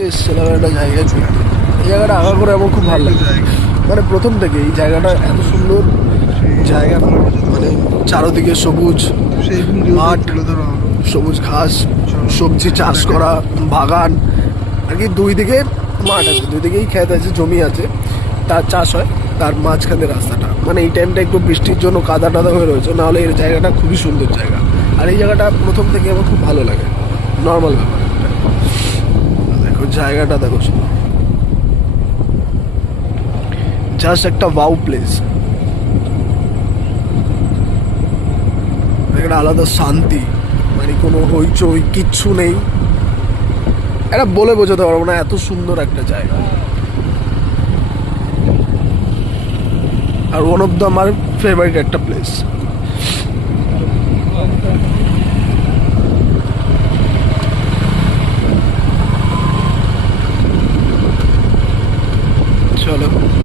এসেছিলাম একটা জায়গায় ঘুরতে। এই জায়গাটা আশা করে আমার খুব ভালো লাগে। মানে প্রথম থেকে এই জায়গাটা এত সুন্দর জায়গা, মানে চারোদিকে সবুজ মাঠ, সবুজ ঘাস, সবজি চাষ করা, বাগান, আর কি দুই দিকে মাঠ আছে, দুই দিকেই ক্ষেত আছে, জমি আছে, তার চাষ হয়। তার মাঝখানে রাস্তাটা, মানে এই টাইমটা একটু বৃষ্টির জন্য কাদা টাদা হয়ে রয়েছে, নাহলে এই জায়গাটা খুবই সুন্দর জায়গা। আর এই জায়গাটা প্রথম থেকে আমার খুব ভালো লাগে, নর্মাল ব্যাপার। দেখো জায়গাটা, দেখো জাস্ট একটা ওয়াও প্লেস, একটা আলাদা শান্তি, মানে কোনো হইচই কিচ্ছু নেই। এটা বলে বোঝাতে পারবো না, এত সুন্দর একটা জায়গা। আর ওয়ান অফ দ্য আমার ফেভারিট একটা প্লেস। চলো।